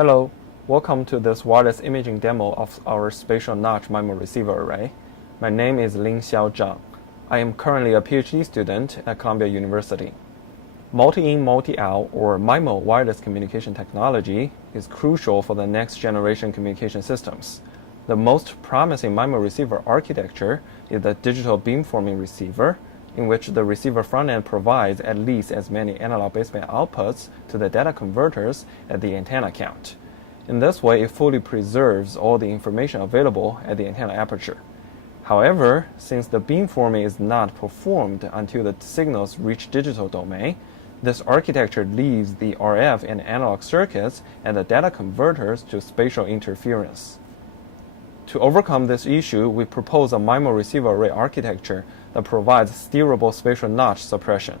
Hello, welcome to this wireless imaging demo of our spatial notch MIMO receiver array. My name is Lingxiao Zhang. I am currently a PhD student at Columbia University. Multi-in, multi-out, or MIMO wireless communication technology is crucial for the next generation communication systems. The most promising MIMO receiver architecture is the digital beamforming receiver, in which the receiver front end provides at least as many analog baseband outputs to the data converters as the antenna count. In this way, it fully preserves all the information available at the antenna aperture. However, since the beamforming is not performed until the signals reach digital domain, this architecture leaves the RF and analog circuits and the data converters to spatial interference. To overcome this issue, we propose a MIMO receiver array architecture that provides steerable spatial notch suppression.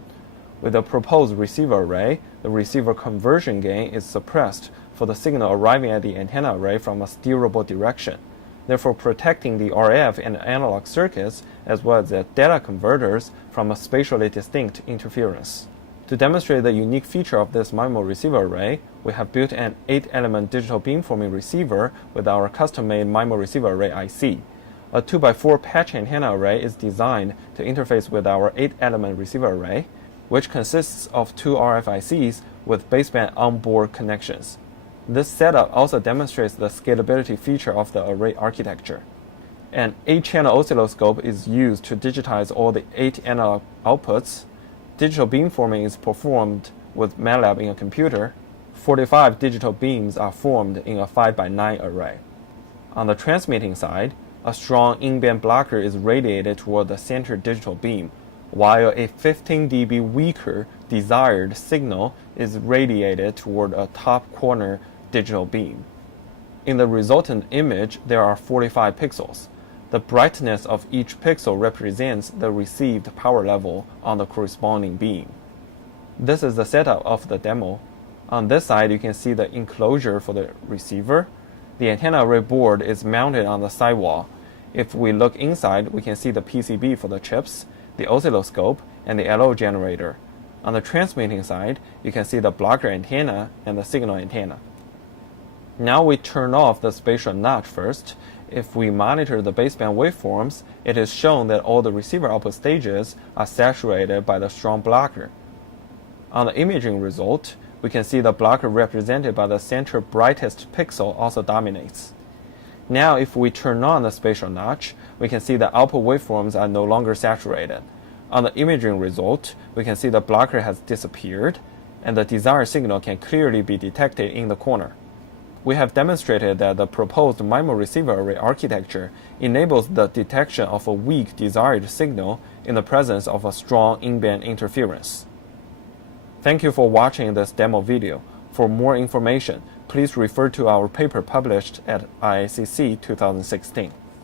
With the proposed receiver array, the receiver conversion gain is suppressed for the signal arriving at the antenna array from a steerable direction, therefore protecting the RF and analog circuits as well as the data converters from a spatially distinct interference. To demonstrate the unique feature of this MIMO receiver array, we have built an 8-element digital beamforming receiver with our custom-made MIMO receiver array IC. A 2x4 patch antenna array is designed to interface with our 8-element receiver array, which consists of 2 RF ICs with baseband onboard connections. This setup also demonstrates the scalability feature of the array architecture. An 8-channel oscilloscope is used to digitize all the 8 analog outputs. Digital beamforming is performed with MATLAB in a computer. 45 digital beams are formed in a 5x9 array. On the transmitting side, a strong in-band blocker is radiated toward the center digital beam, while a 15 dB weaker desired signal is radiated toward a top corner digital beam. In the resultant image, there are 45 pixels. The brightness of each pixel represents the received power level on the corresponding beam. This is the setup of the demo. On this side, you can see the enclosure for the receiver. The antenna array board is mounted on the sidewall. If we look inside, we can see the PCB for the chips, the oscilloscope, and the LO generator. On the transmitting side, you can see the blocker antenna and the signal antenna. Now we turn off the spatial notch first. If we monitor the baseband waveforms, it is shown that all the receiver output stages are saturated by the strong blocker. On the imaging result, we can see the blocker represented by the center brightest pixel also dominates. Now if we turn on the spatial notch, we can see the output waveforms are no longer saturated. On the imaging result, we can see the blocker has disappeared, and the desired signal can clearly be detected in the corner. We have demonstrated that the proposed MIMO receiver array architecture enables the detection of a weak desired signal in the presence of a strong in-band interference. Thank you for watching this demo video. For more information, please refer to our paper published at IACC 2016.